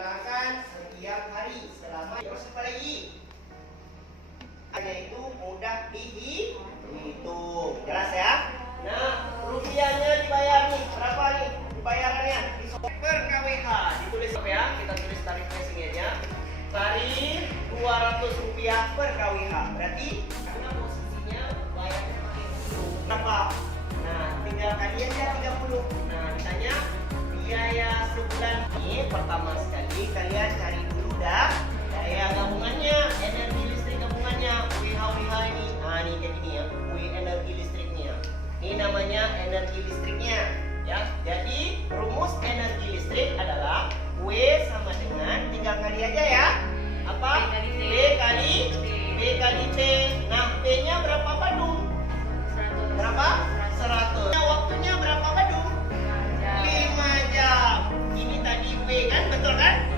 dinyalakan setiap hari selama terus apa lagi? Yaitu mudah dihitung. Jelas ya? Nah, rupiahnya dibayar nih. Berapa nih bayarannya? Per KWH. Ditulis apa ya? Kita tulis tarifnya sini aja. Tarif Rp200 per KWH. Berarti karena posisinya bayarnya pakai 10. Berapa? Nah, tinggal kalian ya 30. Nah, ditanya biaya sebulan ini pertama sekali kalian cari dulu dah daya gabungannya, energi listrik gabungannya, WH ini. Nah, ini kayak gini ya, energi listriknya. Ini namanya energi listriknya ya. Jadi rumus energi listrik adalah W sama dengan, tinggal kali aja ya. Apa? B kali T. Nah, P-nya berapa Badung? 100. Berapa? 100. Waktunya berapa Badung? 5 jam. Ini tadi W kan, betul kan?